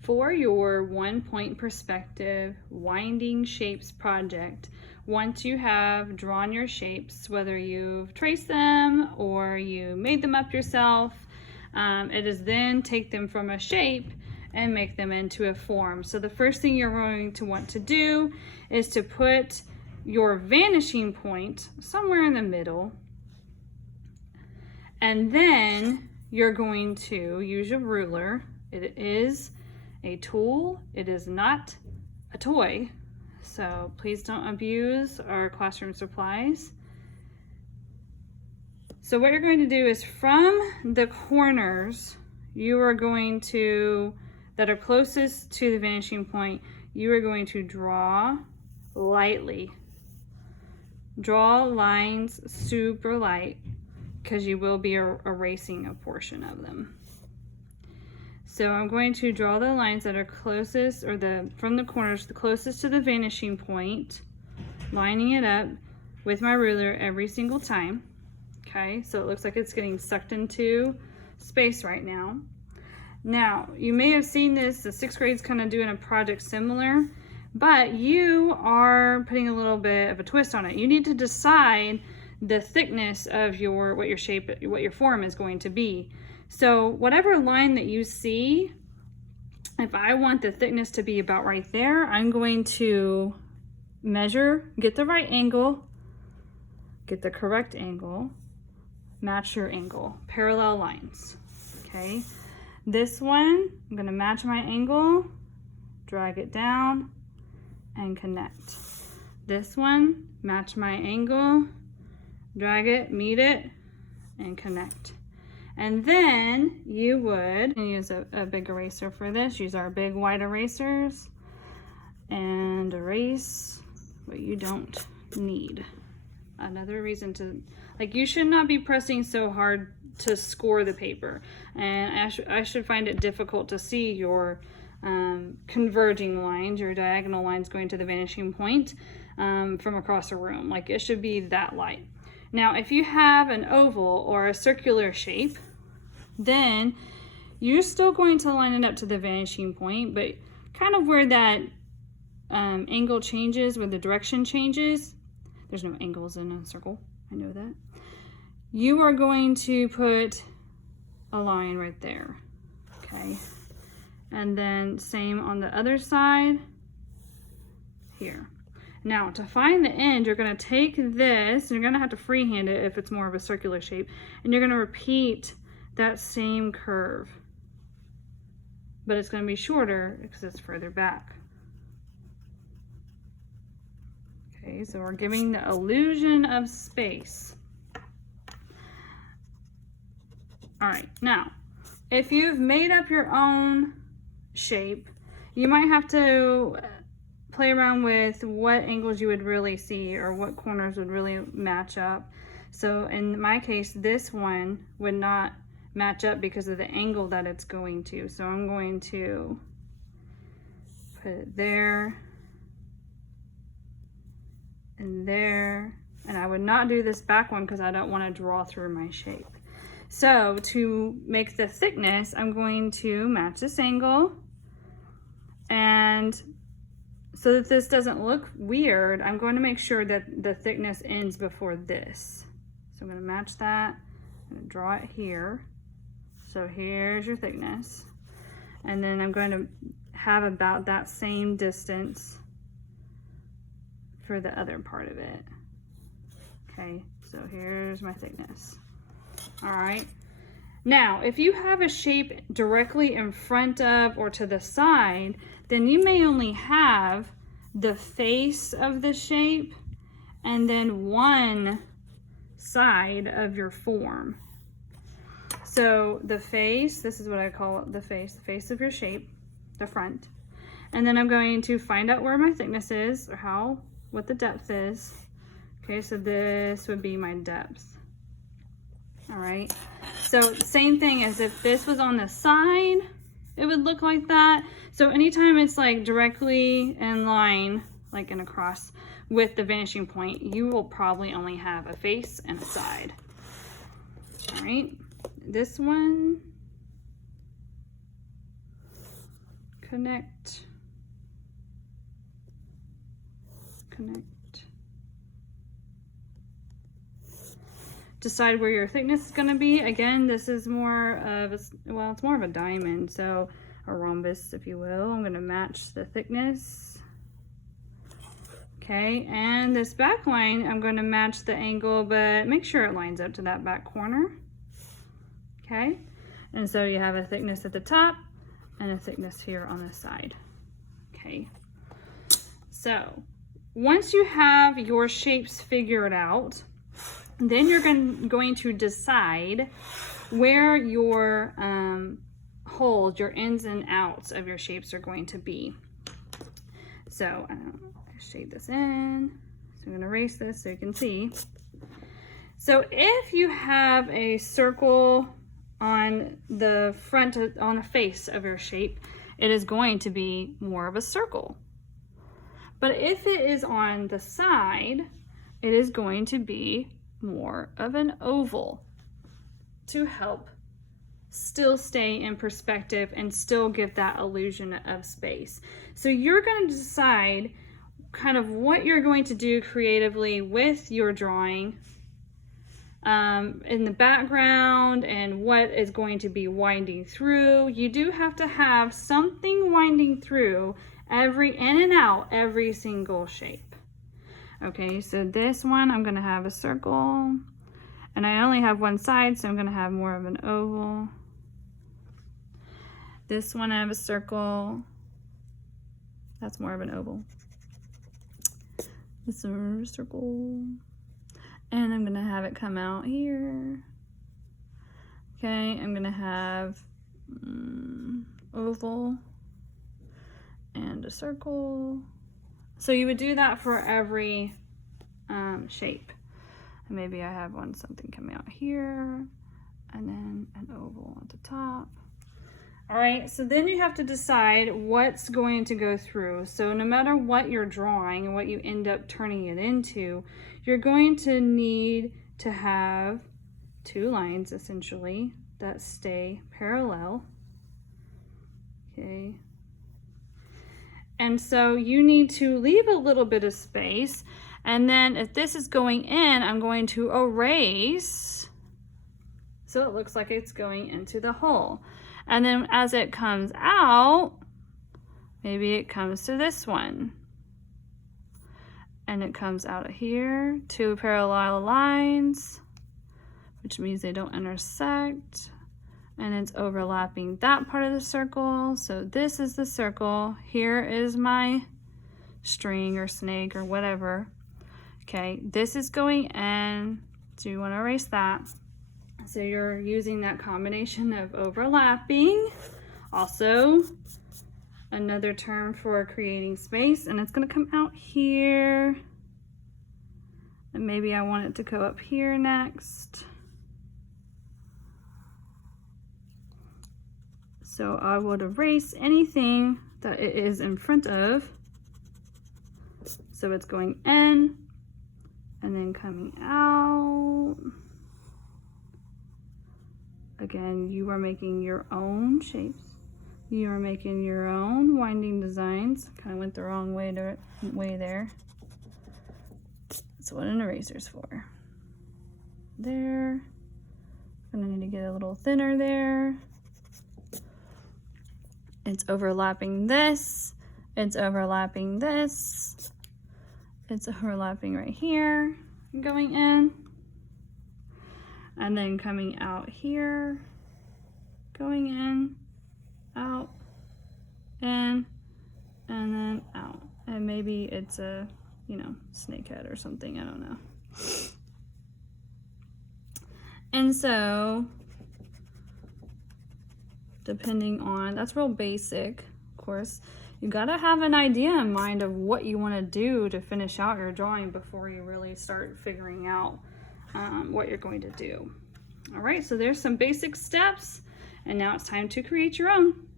For your 1-point perspective winding shapes project, once you have drawn your shapes, whether you've traced them or you made them up yourself, it is then take them from a shape and make them into a form. So the first thing you're going to want to do is to put your vanishing point somewhere in the middle, and then you're going to use your ruler. It is a tool, it is not a toy, so please don't abuse our classroom supplies. So what you're going to do is from the corners, you are going to, that are closest to the vanishing point, you are going to draw lightly. Draw lines super light, because you will be erasing a portion of them. So I'm going to draw the lines that are closest, or from the corners, the closest to the vanishing point, lining it up with my ruler every single time. Okay, so it looks like it's getting sucked into space right now. Now, you may have seen this, the 6th grade's kind of doing a project similar, but you are putting a little bit of a twist on it. You need to decide the thickness of what your form is going to be. So whatever line that you see, if I want the thickness to be about right there, I'm going to measure, get the right angle, get the correct angle, match your angle, parallel lines, okay? This one, I'm gonna match my angle, drag it down, and connect. This one, match my angle, drag it, meet it, and connect. And then you would use a big eraser for this. Use our big white erasers and erase what you don't need. Another reason to, like, you should not be pressing so hard to score the paper. And I should find it difficult to see your converging lines, your diagonal lines going to the vanishing point from across a room. Like, it should be that light. Now, if you have an oval or a circular shape, then you're still going to line it up to the vanishing point, but kind of where that angle changes, where the direction changes, there's no angles in a circle, I know that. You are going to put a line right there, okay? And then same on the other side, here. Now, to find the end, you're gonna take this, and you're gonna have to freehand it if it's more of a circular shape, and you're gonna repeat that same curve, but it's going to be shorter because it's further back. Okay, so we're giving the illusion of space. All right, now, if you've made up your own shape, you might have to play around with what angles you would really see or what corners would really match up. So in my case, this one would not match up because of the angle that it's going to. So I'm going to put it there and there, and I would not do this back one because I don't want to draw through my shape. So to make the thickness, I'm going to match this angle, and so that this doesn't look weird, I'm going to make sure that the thickness ends before this. So I'm going to match that, I'm going to draw it here. So here's your thickness. And then I'm going to have about that same distance for the other part of it. Okay, so here's my thickness. All right. Now, if you have a shape directly in front of or to the side, then you may only have the face of the shape and then one side of your form. So the face, this is what I call it, the face of your shape, the front. And then I'm going to find out where my thickness is, or what the depth is. Okay, so this would be my depth. All right, so same thing as if this was on the side, it would look like that. So anytime it's like directly in line, like in a cross with the vanishing point, you will probably only have a face and a side. All right. This one, connect, connect. Decide where your thickness is going to be. Again, this is more of a, well, it's more of a diamond, so a rhombus, if you will. I'm going to match the thickness. Okay, and this back line, I'm going to match the angle, but make sure it lines up to that back corner. Okay, and so you have a thickness at the top and a thickness here on the side. Okay, so once you have your shapes figured out, then you're going to decide where your holes, your ins and outs of your shapes are going to be. So I shade this in. So I'm going to erase this so you can see. So if you have a circle on the front, on the face of your shape, it is going to be more of a circle. But if it is on the side, it is going to be more of an oval to help still stay in perspective and still give that illusion of space. So you're going to decide kind of what you're going to do creatively with your drawing in the background and what is going to be winding through. You do have to have something winding through every in and out every single shape. Okay, so this one I'm going to have a circle, and I only have one side, so I'm going to have more of an oval. This one I have a circle, that's more of an oval. This one is a circle, and I'm going to have it come out here. Okay, I'm going to have oval and a circle. So you would do that for every shape. And maybe I have something coming out here, and then an oval at the top. All right, so then you have to decide what's going to go through. So no matter what you're drawing and what you end up turning it into, you're going to need to have two lines essentially that stay parallel. Okay. And so you need to leave a little bit of space. And then if this is going in, I'm going to erase so it looks like it's going into the hole. And then as it comes out, maybe it comes to this one. And it comes out of here, two parallel lines, which means they don't intersect. And it's overlapping that part of the circle. So this is the circle. Here is my string or snake or whatever. Okay, this is going in. So you want to erase that. So you're using that combination of overlapping. Also, another term for creating space, and it's going to come out here. And maybe I want it to go up here next. So I would erase anything that it is in front of. So it's going in and then coming out. Again, you are making your own shapes. You are making your own winding designs. Kind of went the wrong way there. That's what an eraser's for. There. I'm gonna need to get a little thinner there. It's overlapping this. It's overlapping this. It's overlapping right here, going in. And then coming out here, going in, out, in, and then out. And maybe it's a, snake head or something, I don't know. And so, depending on, that's real basic, of course. You gotta have an idea in mind of what you wanna do to finish out your drawing before you really start figuring out what you're going to do. All right, so there's some basic steps, and now it's time to create your own.